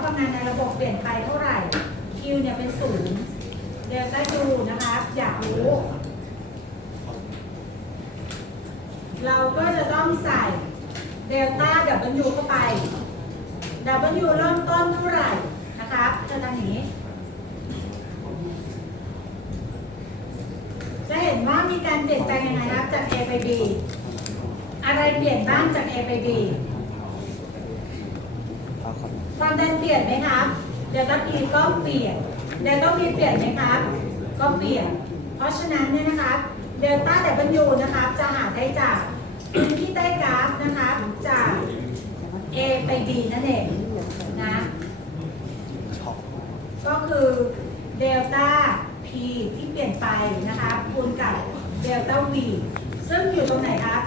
พลังงานในระบบเปลี่ยนไปเท่าไหร่ Q เนี่ยเป็นศูนย์เดลต้า U นะคะ อยากรู้ เราก็จะต้องใส่เดลต้า W เข้าไป W เริ่มต้นเท่าไหร่นะคะจะทำอย่างนี้จะเห็นว่ามีการเปลี่ยนแปลงยังไงครับจาก A ไป B อะไรเปลี่ยนบ้างจาก A ไป B ครับความดันเปลี่ยนไหมครับเดลต้า P ก็เปลี่ยนเดลต้า P เปลี่ยนไหมครับ ก็เปลี่ยน เพราะฉะนั้นเนี่ยนะครับเดลต้า W นะครับจะหาได้จากพื้นที่ใต้กราฟนะครับจาก A ไป B นั่นเองนะก็คือเดลต้า P ที่เปลี่ยนไปนะคะคูณกับเดลต้า V ซึ่งอยู่ตรงไหนครับ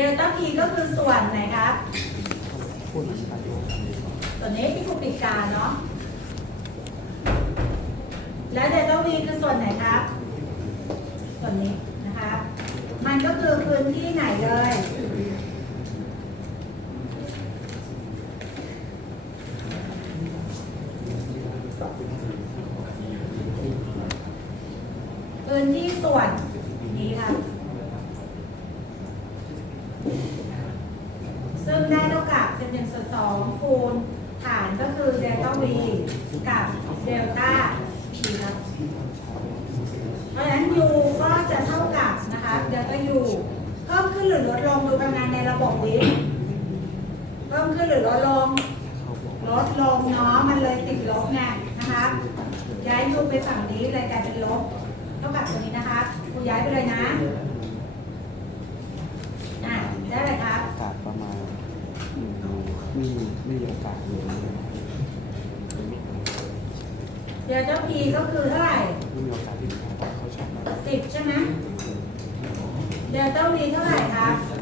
เดลต้า P ก็คือส่วนไหนครับ ส่วนนี้ที่ครูปิดการเนาะ และเดลต้า V คือส่วนไหนครับ ส่วนนี้นะคะมันก็คือพื้นที่ไหนเลยพื้นที่ส่วนนี้ครับ ซึ่งได้เท่ากับเซนหนึ่งส่วนสองคูณฐานก็คือเดลต้า V กับเดลต้า P ครับเพราะฉะนั้น U ก็จะเท่ากับนะคะเดลต้า U เพิ่มขึ้นหรือลดลงดูพลังงานในระบบนี้เพิ่มขึ้นหรือลดลงลดลงเนาะมันเลยติดลบไงนะคะย้าย U ไปฝั่งนี้เลยกลายเป็นลบเท่ากับตัวนี้นะคะครูย้ายไปเลยนะได้เลยครับ อากาศประมาณหนึ่งรู ไม่มีไม่มีอากาศเลยเดลต้า P ก็คือเท่าไหร่ไม่มีอากาศที่เขาชอบมากสิบใช่ไหมเดลต้า V เท่าไหร่ครับเ